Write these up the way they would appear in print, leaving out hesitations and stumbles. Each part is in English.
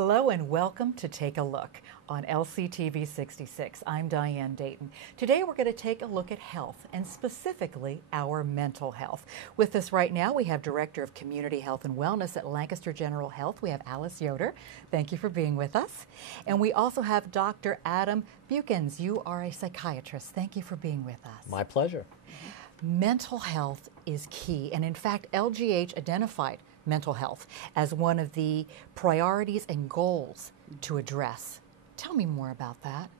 Hello and welcome to Take a Look on LCTV 66. I'm Diane Dayton. Today we're going to take a look at health and specifically our mental health. With us right now we have Director of Community Health and Wellness at Lancaster General Health. We have Alice Yoder. Thank you for being with us. And we also have Dr. Adam Buchans. You are a psychiatrist. Thank you for being with us. My pleasure. Mental health is key, and in fact LGH identified mental health as one of the priorities and goals to address. Tell me more about that.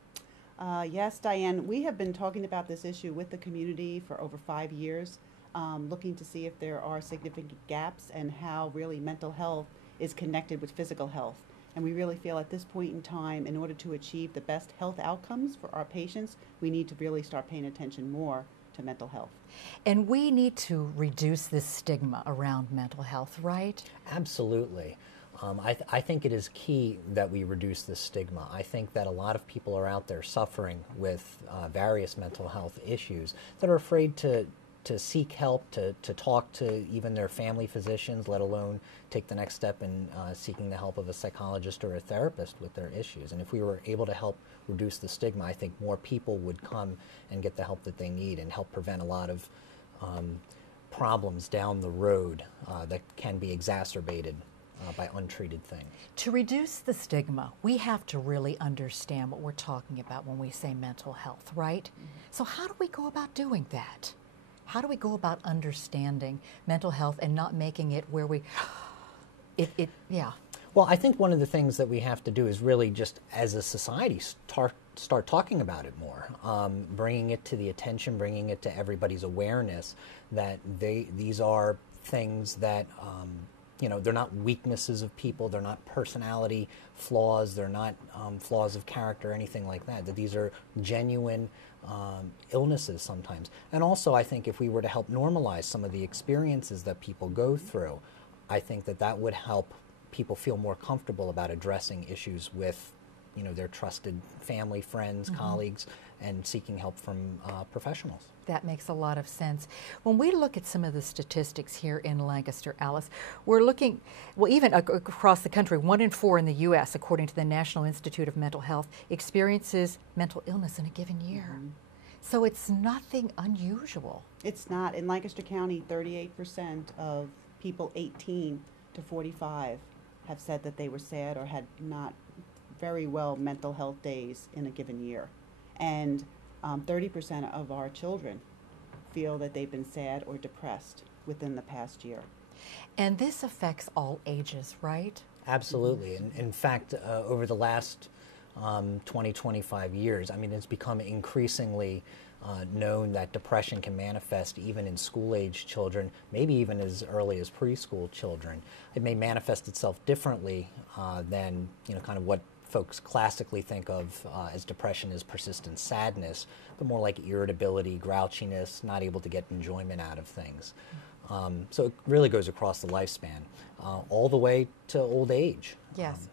Yes, Diane, we have been talking about this issue with the community for over 5 years, looking to see if there are significant gaps and how really mental health is connected with physical health. And we really feel at this point in time, in order to achieve the best health outcomes for our patients, we need to really start paying attention more to mental health. And we need to reduce this stigma around mental health, right? Absolutely. I think it is key that we reduce this stigma. I think that a lot of people are out there suffering with various mental health issues that are afraid to seek help, to talk to even their family physicians, let alone take the next step in seeking the help of a psychologist or a therapist with their issues. And if we were able to help reduce the stigma, I think more people would come and get the help that they need and help prevent a lot of problems down the road that can be exacerbated by untreated things. To reduce the stigma, we have to really understand what we're talking about when we say mental health, right? Mm-hmm. So how do we go about doing that? How do we go about understanding mental health and not making it where we, yeah. Well, I think one of the things that we have to do is really just as a society start talking about it more, bringing it to the attention, bringing it to everybody's awareness that these are things that, they're not weaknesses of people, they're not personality flaws, they're not flaws of character or anything like that, that these are genuine illnesses sometimes. And also I think if we were to help normalize some of the experiences that people go through, I think that would help people feel more comfortable about addressing issues with their trusted family, friends, colleagues, and seeking help from professionals. That makes a lot of sense. When we look at some of the statistics here in Lancaster, Alice, we're looking, well, even across the country, 1 in 4 in the U.S., according to the National Institute of Mental Health, experiences mental illness in a given year. Mm-hmm. So it's nothing unusual. It's not. In Lancaster County, 38% of people 18 to 45 have said that they were sad or had not very well mental health days in a given year. And 30% of our children feel that they've been sad or depressed within the past year. And this affects all ages, right? Absolutely. In fact, over the last 20, 25 years, I mean, it's become increasingly known that depression can manifest even in school-age children, maybe even as early as preschool children. It may manifest itself differently than, kind of what folks classically think of as depression as persistent sadness, but more like irritability, grouchiness, not able to get enjoyment out of things. So it really goes across the lifespan, all the way to old age. Yes.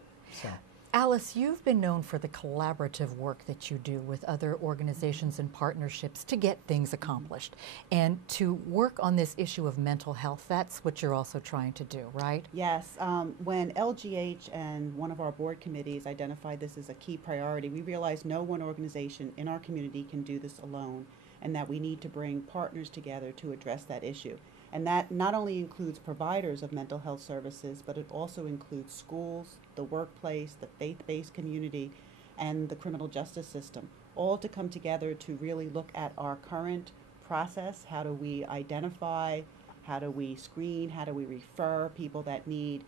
Alice, you've been known for the collaborative work that you do with other organizations and partnerships to get things accomplished. And to work on this issue of mental health, that's what you're also trying to do, right? Yes. When LGH and one of our board committees identified this as a key priority, we realized no one organization in our community can do this alone, and that we need to bring partners together to address that issue. And that not only includes providers of mental health services, but it also includes schools, the workplace, the faith-based community, and the criminal justice system, all to come together to really look at our current process. How do we identify, how do we screen, how do we refer people that need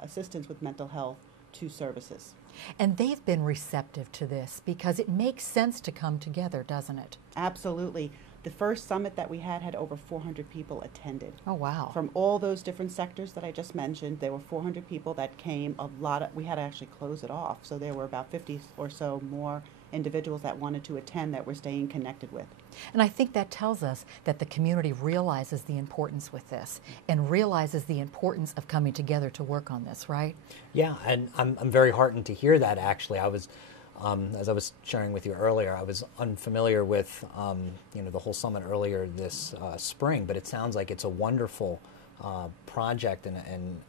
assistance with mental health to services. And they've been receptive to this because it makes sense to come together, doesn't it? Absolutely. The first summit that we had over 400 people attended. Oh, wow. From all those different sectors that I just mentioned, there were 400 people that came. We had to actually close it off. So there were about 50 or so more individuals that wanted to attend that we're staying connected with. And I think that tells us that the community realizes the importance with this and realizes the importance of coming together to work on this, right? Yeah, and I'm very heartened to hear that, actually. I was as I was sharing with you earlier, I was unfamiliar with the whole summit earlier this spring, but it sounds like it's a wonderful project, and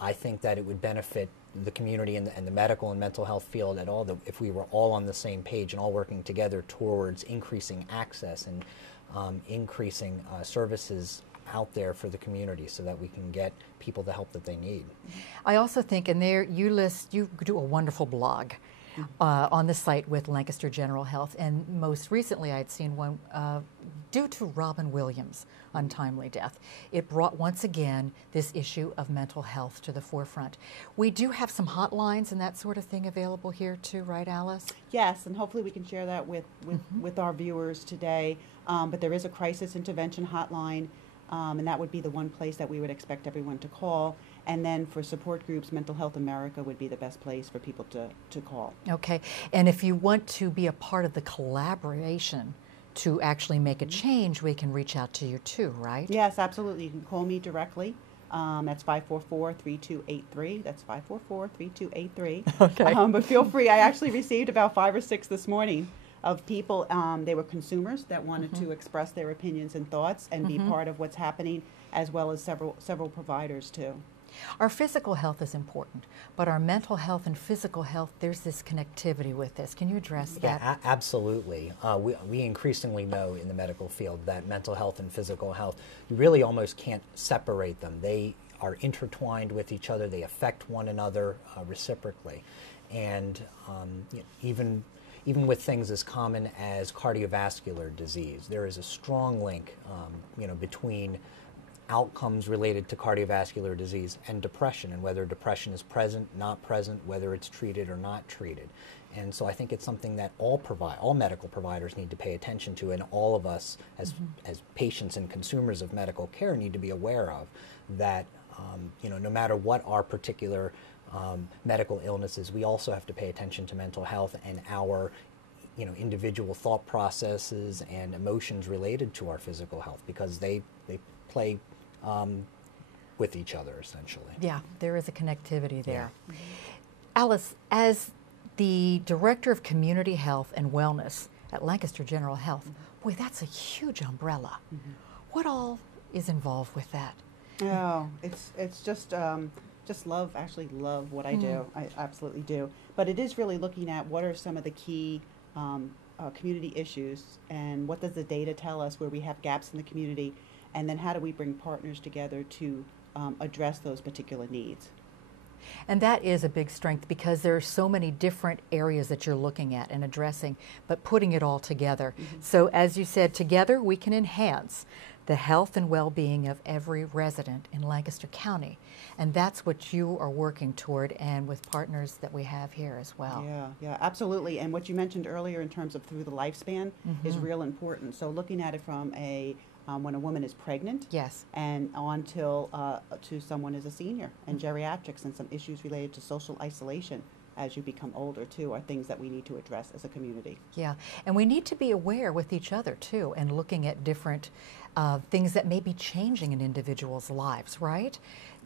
I think that it would benefit the community and the medical and mental health field at all if we were all on the same page and all working together towards increasing access and increasing services out there for the community so that we can get people the help that they need. I also think, and there you do a wonderful blog on the site with Lancaster General Health, and most recently I'd seen one due to Robin Williams' untimely death. It brought once again this issue of mental health to the forefront. We do have some hotlines and that sort of thing available here too, right, Alice? Yes, and hopefully we can share that with our viewers today. But there is a crisis intervention hotline, and that would be the one place that we would expect everyone to call. And then for support groups, Mental Health America would be the best place for people to call. Okay, and if you want to be a part of the collaboration to actually make a change, we can reach out to you too, right? Yes, absolutely. You can call me directly. That's 544-3283. That's 544-3283. Okay. But feel free. I actually received about 5 or 6 this morning of people, they were consumers that wanted to express their opinions and thoughts and be part of what's happening, as well as several providers too. Our physical health is important, but our mental health and physical health, there's this connectivity with this. Can you address that? Yeah, absolutely. We increasingly know in the medical field that mental health and physical health, you really almost can't separate them. They are intertwined with each other. They affect one another reciprocally. And even with things as common as cardiovascular disease, there is a strong link between outcomes related to cardiovascular disease and depression, and whether depression is present, not present, whether it's treated or not treated. And so I think it's something that all medical providers need to pay attention to, and all of us as patients and consumers of medical care need to be aware of that. No matter what our particular medical illnesses, we also have to pay attention to mental health and our individual thought processes and emotions related to our physical health, because they play with each other, essentially. Yeah, there is a connectivity there. Yeah. Alice, as the Director of Community Health and Wellness at Lancaster General Health, boy, that's a huge umbrella. What all is involved with that? Oh, it's just love, actually love what I do. I absolutely do. But it is really looking at what are some of the key community issues, and what does the data tell us where we have gaps in the community, and then how do we bring partners together to address those particular needs. And that is a big strength, because there are so many different areas that you're looking at and addressing, but putting it all together. So as you said, together we can enhance the health and well-being of every resident in Lancaster County. And that's what you are working toward, and with partners that we have here as well. Yeah, absolutely. And what you mentioned earlier in terms of through the lifespan is real important. So looking at it from when a woman is pregnant, yes, and on till to someone is a senior, and geriatrics, and some issues related to social isolation as you become older too, are things that we need to address as a community. Yeah, and we need to be aware with each other too, and looking at different things that may be changing in individuals' lives, right?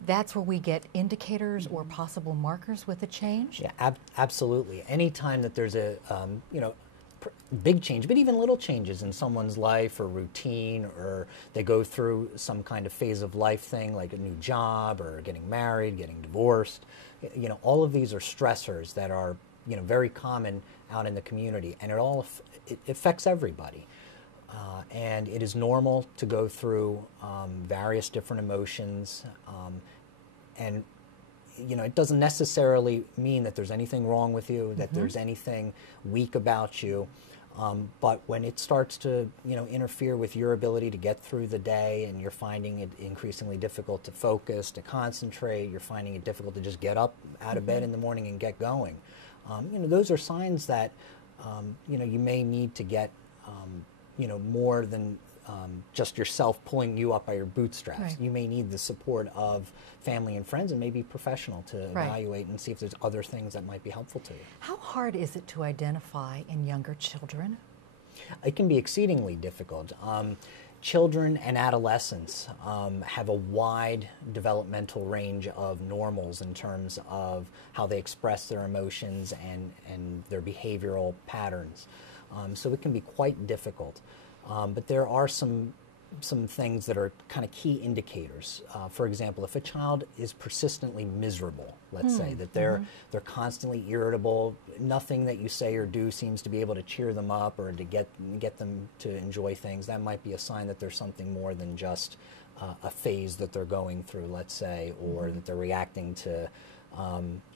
That's where we get indicators or possible markers with a change. Yeah, absolutely. Anytime that there's a big change, but even little changes in someone's life or routine, or they go through some kind of phase of life thing like a new job or getting married, getting divorced, all of these are stressors that are very common out in the community, and it affects everybody. And it is normal to go through various different emotions, and it doesn't necessarily mean that there's anything wrong with you, that there's anything weak about you, but when it starts to interfere with your ability to get through the day, and you're finding it increasingly difficult to focus, to concentrate, you're finding it difficult to just get up out of bed in the morning and get going, those are signs that you may need to get more than just yourself pulling you up by your bootstraps. Right. You may need the support of family and friends, and maybe professional, to evaluate and see if there's other things that might be helpful to you. How hard is it to identify in younger children? It can be exceedingly difficult. Children and adolescents have a wide developmental range of normals in terms of how they express their emotions and their behavioral patterns. So it can be quite difficult. But there are some some things that are kind of key indicators. For example, if a child is persistently miserable, let's say that they're constantly irritable, nothing that you say or do seems to be able to cheer them up or to get them to enjoy things, that might be a sign that there's something more than just a phase that they're going through, let's say, or that they're reacting to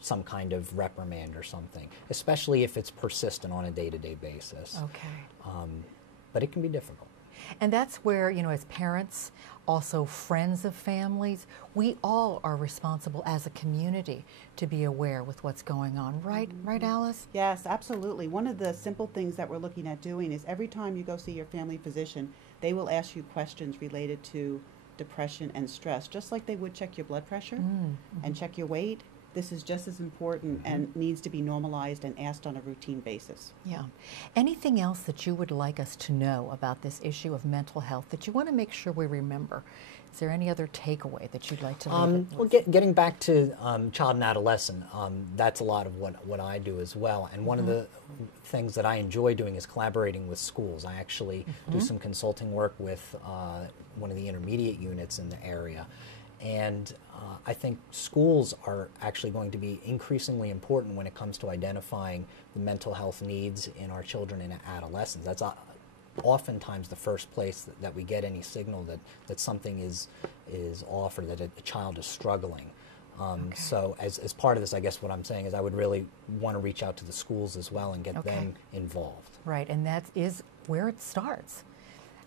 some kind of reprimand or something, especially if it's persistent on a day-to-day basis. Okay. But it can be difficult. And that's where, you know, as parents, also friends of families, we all are responsible as a community to be aware with what's going on. Right? Right, Alice? Yes, absolutely. One of the simple things that we're looking at doing is every time you go see your family physician, they will ask you questions related to depression and stress, just like they would check your blood pressure and check your weight. This is just as important and needs to be normalized and asked on a routine basis. Yeah. Anything else that you would like us to know about this issue of mental health that you want to make sure we remember? Is there any other takeaway that you'd like to leave? Well, getting back to child and adolescent, that's a lot of what I do as well. And one of the things that I enjoy doing is collaborating with schools. I actually do some consulting work with one of the intermediate units in the area. And I think schools are actually going to be increasingly important when it comes to identifying the mental health needs in our children and adolescents. That's oftentimes the first place that we get any signal that something is off or that a child is struggling. So as part of this, I guess what I'm saying is I would really want to reach out to the schools as well and get them involved. Right, and that is where it starts.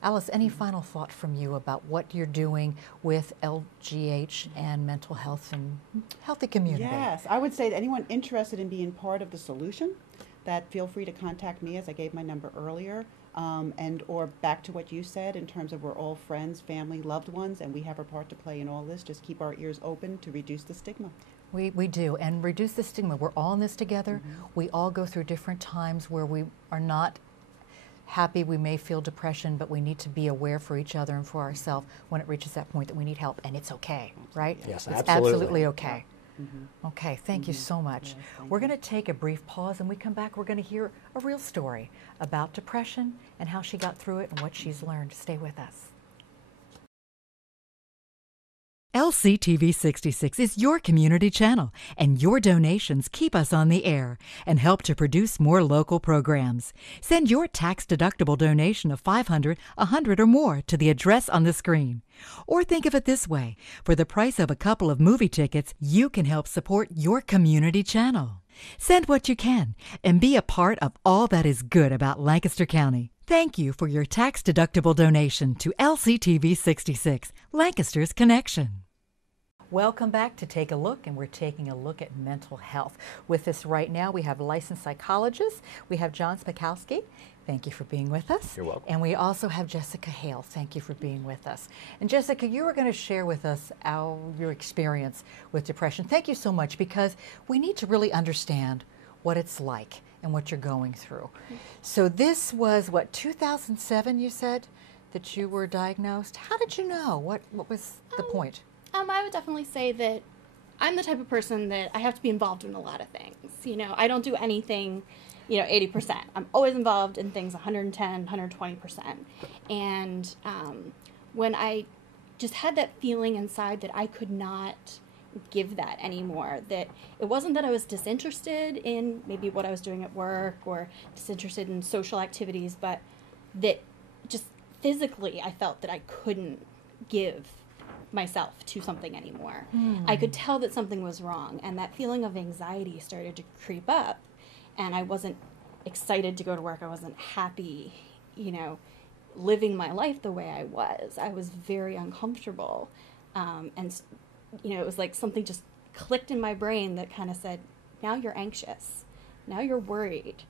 Alice, any final thought from you about what you're doing with LGH and mental health and healthy community? Yes, I would say that anyone interested in being part of the solution, that feel free to contact me, as I gave my number earlier, and or back to what you said in terms of we're all friends, family, loved ones, and we have our part to play in all this. Just keep our ears open to reduce the stigma. We do, and reduce the stigma. We're all in this together. We all go through different times where we are not happy, we may feel depression, but we need to be aware for each other and for ourselves when it reaches that point that we need help, and it's okay, right? Yes, it's absolutely okay. Okay, thank you so much. Yes, we're going to take a brief pause, and we come back, we're going to hear a real story about depression and how she got through it and what she's learned. Stay with us. LCTV 66 is your community channel, and your donations keep us on the air and help to produce more local programs. Send your tax-deductible donation of $500, $100, or more to the address on the screen. Or think of it this way: for the price of a couple of movie tickets, you can help support your community channel. Send what you can and be a part of all that is good about Lancaster County. Thank you for your tax-deductible donation to LCTV 66, Lancaster's Connection. Welcome back to Take a Look, and we're taking a look at mental health. With us right now, we have licensed psychologists. We have John Spakowski. Thank you for being with us. You're welcome. And we also have Jessica Hale. Thank you for being with us. And Jessica, you were going to share with us your experience with depression. Thank you so much, because we need to really understand what it's like and what you're going through. So this was, what, 2007 you said that you were diagnosed? How did you know? What was the point? I would definitely say that I'm the type of person that I have to be involved in a lot of things. You know, I don't do anything, 80%. I'm always involved in things 110, 120%. And when I just had that feeling inside that I could not give that anymore, that it wasn't that I was disinterested in maybe what I was doing at work or disinterested in social activities, but that just physically I felt that I couldn't give myself to something anymore. I could tell that something was wrong, and that feeling of anxiety started to creep up, and I wasn't excited to go to work. I wasn't happy, living my life the way I was. I was very uncomfortable, and it was like something just clicked in my brain that kind of said, now you're anxious, now you're worried.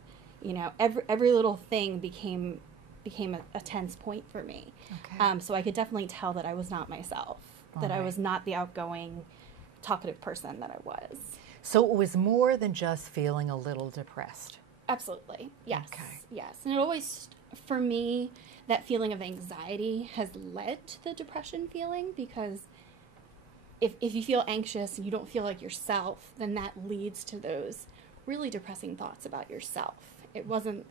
Every little thing became a tense point for me. Okay. So I could definitely tell that I was not myself, that I was not the outgoing, talkative person that I was. So it was more than just feeling a little depressed. Absolutely. Yes. Okay. Yes. And it always, for me, that feeling of anxiety has led to the depression feeling, because if you feel anxious and you don't feel like yourself, then that leads to those really depressing thoughts about yourself. It wasn't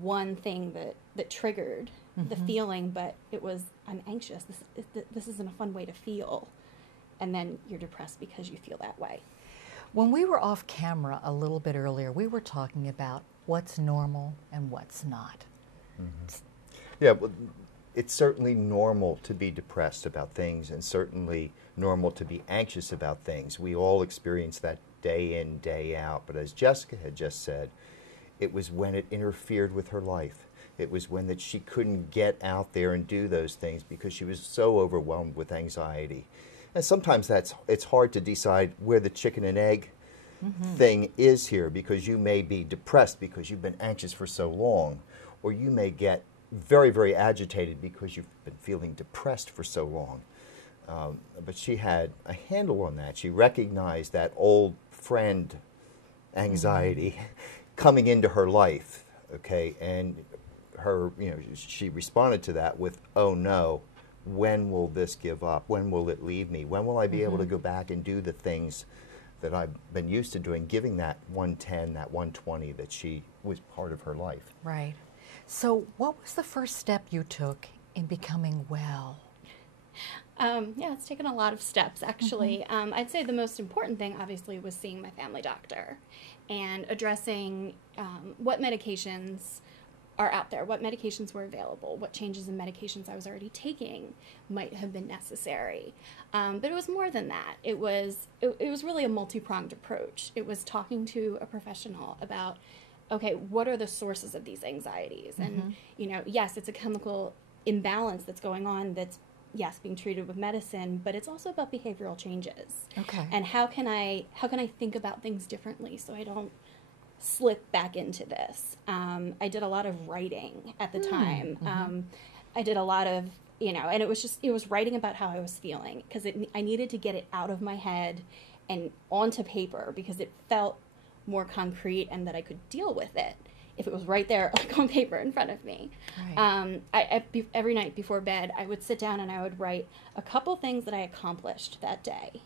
one thing that triggered the feeling, but it was, I'm anxious. This isn't a fun way to feel. And then you're depressed because you feel that way. When we were off camera a little bit earlier, we were talking about what's normal and what's not. Yeah, well, it's certainly normal to be depressed about things, and certainly normal to be anxious about things. We all experience that day in, day out. But as Jessica had just said, it was when it interfered with her life. It was when that she couldn't get out there and do those things because she was so overwhelmed with anxiety. And sometimes it's hard to decide where the chicken and egg thing is here, because you may be depressed because you've been anxious for so long, or you may get very, very agitated because you've been feeling depressed for so long. But she had a handle on that. She recognized that old friend anxiety coming into her life, okay, and her, she responded to that with, oh no, when will this give up? When will it leave me? When will I be able to go back and do the things that I've been used to doing, giving that 110, that 120 that she was part of her life. Right. So what was the first step you took in becoming well? Yeah, it's taken a lot of steps, actually. I'd say the most important thing, obviously, was seeing my family doctor and addressing what medications are out there, what medications were available, what changes in medications I was already taking might have been necessary. But it was more than that. It was really a multi-pronged approach. It was talking to a professional about, okay, what are the sources of these anxieties? And, yes, it's a chemical imbalance that's going on that's, yes, being treated with medicine, but it's also about behavioral changes. Okay. And how can I think about things differently so I don't slip back into this? I did a lot of writing at the time. I did a lot of, and it was writing about how I was feeling, because I needed to get it out of my head and onto paper, because it felt more concrete and that I could deal with it if it was right there, like on paper in front of me. Right. Every night before bed, I would sit down and I would write a couple things that I accomplished that day.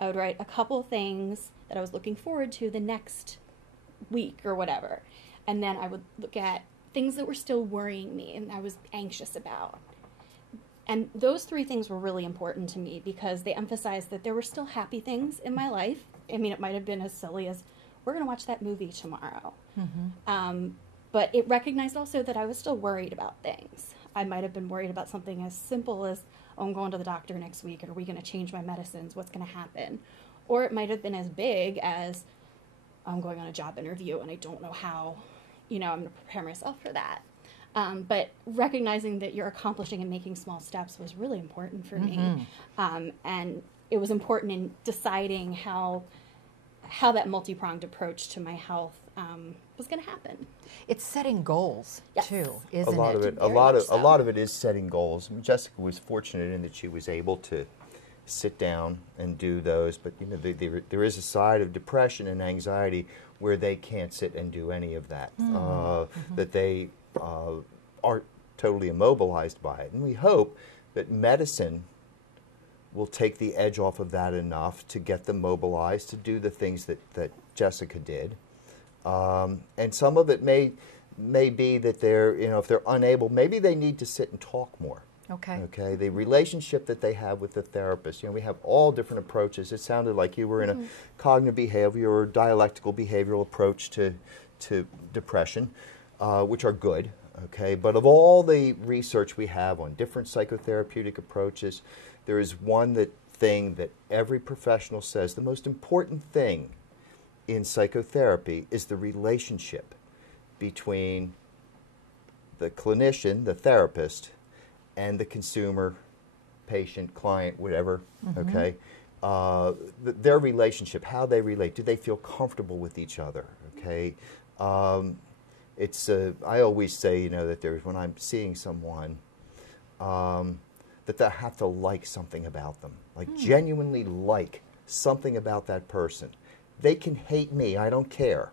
I would write a couple things that I was looking forward to the next week or whatever. And then I would look at things that were still worrying me and I was anxious about. And those three things were really important to me because they emphasized that there were still happy things in my life. I mean, it might have been as silly as, we're going to watch that movie tomorrow. But it recognized also that I was still worried about things. I might have been worried about something as simple as, oh, I'm going to the doctor next week, and are we going to change my medicines? What's going to happen? Or it might have been as big as, I'm going on a job interview and I don't know how, I'm going to prepare myself for that. But recognizing that you're accomplishing and making small steps was really important for me. And it was important in deciding how that multi-pronged approach to my health was going to happen. It's setting goals, too, isn't a lot it? of it. A lot of it is setting goals. I mean, Jessica was fortunate in that she was able to sit down and do those. But there is a side of depression and anxiety where they can't sit and do any of that. That they are totally immobilized by it. And we hope that medicine will take the edge off of that enough to get them mobilized to do the things that Jessica did. And some of it may be that they're, if they're unable, maybe they need to sit and talk more. Okay. The relationship that they have with the therapist. We have all different approaches. It sounded like you were in a cognitive behavior or dialectical behavioral approach to depression, which are good. Okay. But of all the research we have on different psychotherapeutic approaches, there is one thing that every professional says the most important thing in psychotherapy is the relationship between the clinician, the therapist, and the consumer, patient, client, whatever, okay? Their relationship, how they relate. Do they feel comfortable with each other, okay? I always say, that when I'm seeing someone, that they have to like something about them, like genuinely like something about that person. They can hate me, I don't care.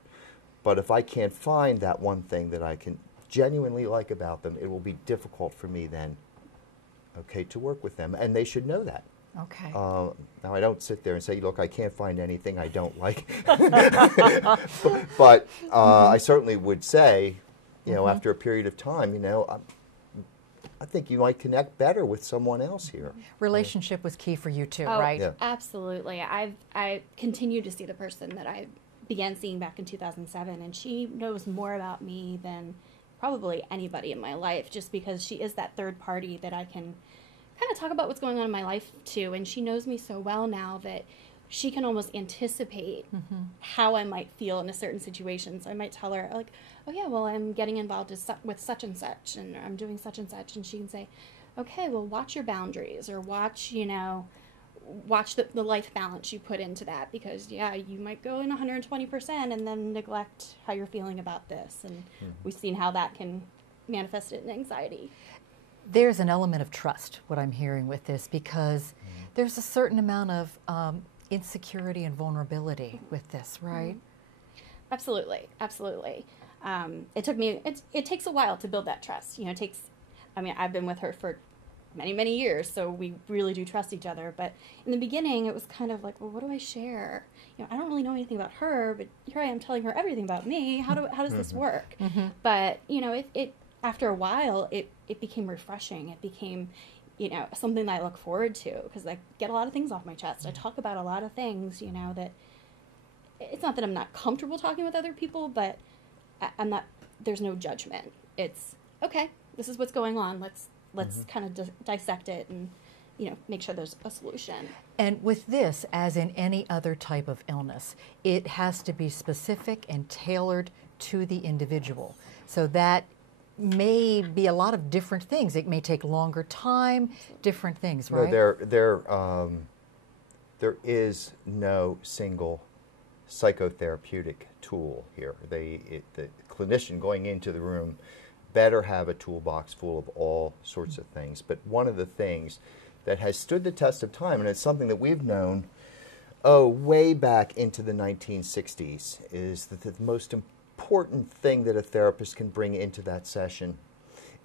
But if I can't find that one thing that I can genuinely like about them, it will be difficult for me then, okay, to work with them. And they should know that. Okay. Now, I don't sit there and say, look, I can't find anything I don't like. but I certainly would say, after a period of time, I think you might connect better with someone else here. Relationship was key for you too, Oh, right? Yeah. absolutely. I continue to see the person that I began seeing back in 2007, and she knows more about me than probably anybody in my life, just because she is that third party that I can kind of talk about what's going on in my life to, and she knows me so well now that she can almost anticipate how I might feel in a certain situation. So I might tell her, like, oh yeah, well, I'm getting involved with such and such, and I'm doing such and such, and she can say, okay, well, watch your boundaries, or watch, watch the life balance you put into that, because yeah, you might go in 120% and then neglect how you're feeling about this, and we've seen how that can manifest it in anxiety. There's an element of trust, what I'm hearing with this, because there's a certain amount of insecurity and vulnerability with this, right? Absolutely, absolutely. It took me. It takes a while to build that trust. It takes. I mean, I've been with her for many, many years, so we really do trust each other. But in the beginning, it was kind of like, well, what do I share? I don't really know anything about her, but here I am telling her everything about me. How does this work? But it after a while, it became refreshing. It became, something that I look forward to, because I get a lot of things off my chest. I talk about a lot of things, that it's not that I'm not comfortable talking with other people, but I'm not, there's no judgment. It's, okay, this is what's going on. Let's kind of dissect it and, make sure there's a solution. And with this, as in any other type of illness, it has to be specific and tailored to the individual. So that may be a lot of different things. It may take longer time, different things, right? No, there is no single psychotherapeutic tool here. The clinician going into the room better have a toolbox full of all sorts of things. But one of the things that has stood the test of time, and it's something that we've known, way back into the 1960s, is that the most important thing that a therapist can bring into that session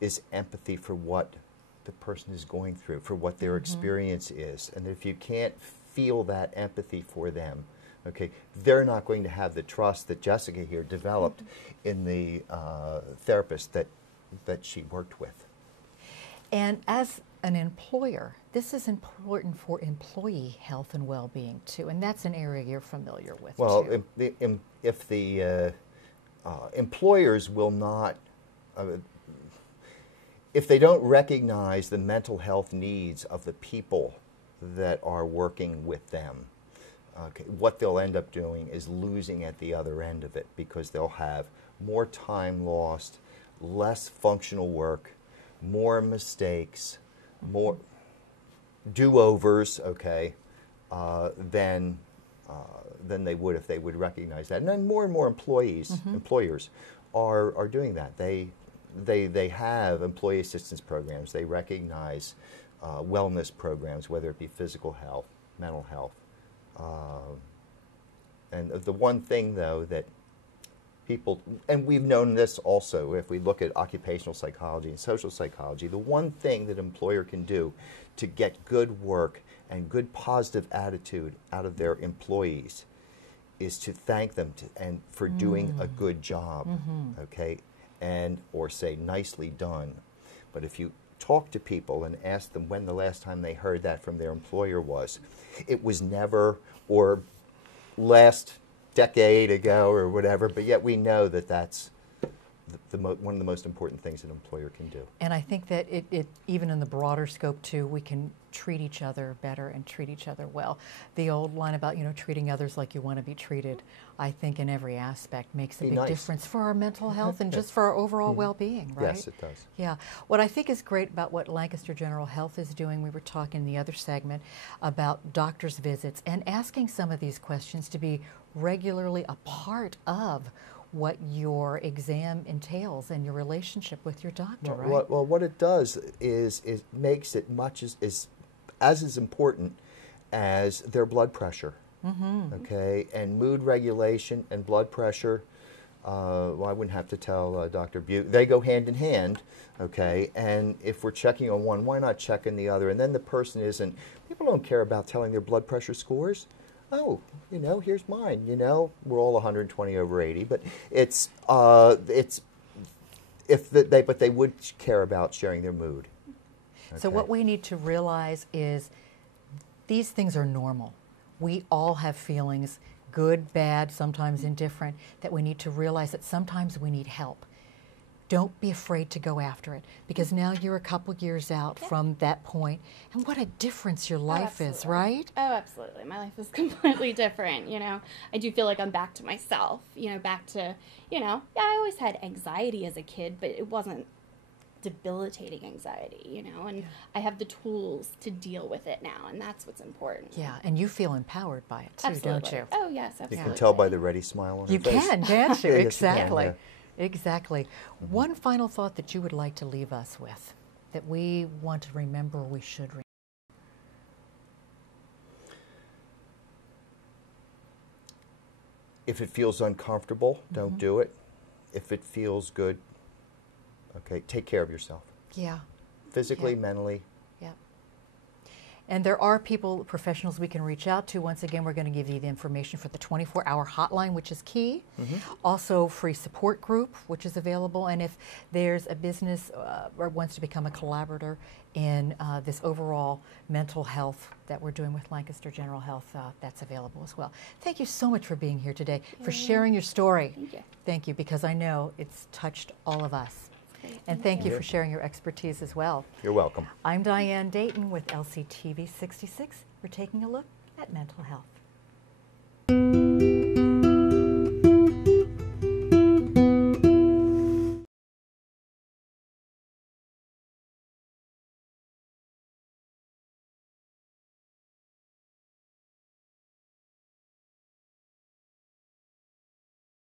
is empathy for what the person is going through, for what their experience is. And if you can't feel that empathy for them, okay, they're not going to have the trust that Jessica here developed in the therapist that she worked with. And as an employer, this is important for employee health and well-being too, and that's an area you're familiar with too. If the employers will not, if they don't recognize the mental health needs of the people that are working with them, what they'll end up doing is losing at the other end of it, because they'll have more time lost, less functional work, more mistakes, more do-overs, than they would if they would recognize that. And then more and more employers are doing that. They have employee assistance programs. They recognize wellness programs, whether it be physical health, mental health. And the one thing, though, that people, and we've known this also, if we look at occupational psychology and social psychology, the one thing that an employer can do to get good work and good positive attitude out of their employees is to thank them for doing a good job, and or say nicely done. But if you talk to people and ask them when the last time they heard that from their employer was, it was never, or last decade ago or whatever, but yet we know that that's one of the most important things an employer can do. And I think that it even in the broader scope too, we can treat each other better and treat each other well. The old line about, treating others like you want to be treated, I think in every aspect makes a big difference for our mental health and just for our overall well-being, right? Yes, it does. Yeah. What I think is great about what Lancaster General Health is doing, we were talking in the other segment about doctor's visits and asking some of these questions to be regularly a part of what your exam entails and your relationship with your doctor, right? Well, what it does is makes it as important as their blood pressure, okay? And mood regulation and blood pressure, well, I wouldn't have to tell Dr. Butte, they go hand in hand, okay? And if we're checking on one, why not check on the other? And then the person isn't, people don't care about telling their blood pressure scores. Oh, here's mine, we're all 120 over 80, but but they would care about sharing their mood So Okay. what we need to realize is these things are normal. We all have feelings, good, bad, sometimes indifferent, that we need to realize that sometimes we need help. Don't be afraid to go after it, because now you're a couple years out from that point, and what a difference your life is, absolutely. right? Oh, absolutely. My life is completely different, you know. I do feel like I'm back to myself, you know, back to, you know, yeah, I always had anxiety as a kid, but it wasn't debilitating anxiety, you know, and I have the tools to deal with it now, and that's what's important. Yeah, and you feel empowered by it too, Absolutely. don't you? Oh, yes, You absolutely. can tell by the ready smile on her You face. can, can't you? Yeah, yes, you can, Exactly. yeah. Exactly. One final thought that you would like to leave us with, that we want to remember, or we should remember. If it feels uncomfortable, don't do it. If it feels good, okay, take care of yourself. Yeah. Physically, Yeah. mentally. Yeah. And there are people, professionals we can reach out to. Once again, we're going to give you the information for the 24-hour hotline, which is key. Also, free support group, which is available. And if there's a business or wants to become a collaborator in this overall mental health that we're doing with Lancaster General Health, that's available as well. Thank you so much for being here today, for sharing your story. Thank you. Thank you, because I know it's touched all of us. Great, And thank you you. for sharing your expertise as well. You're welcome. I'm Diane Dayton with LCTV 66. We're taking a look at mental health.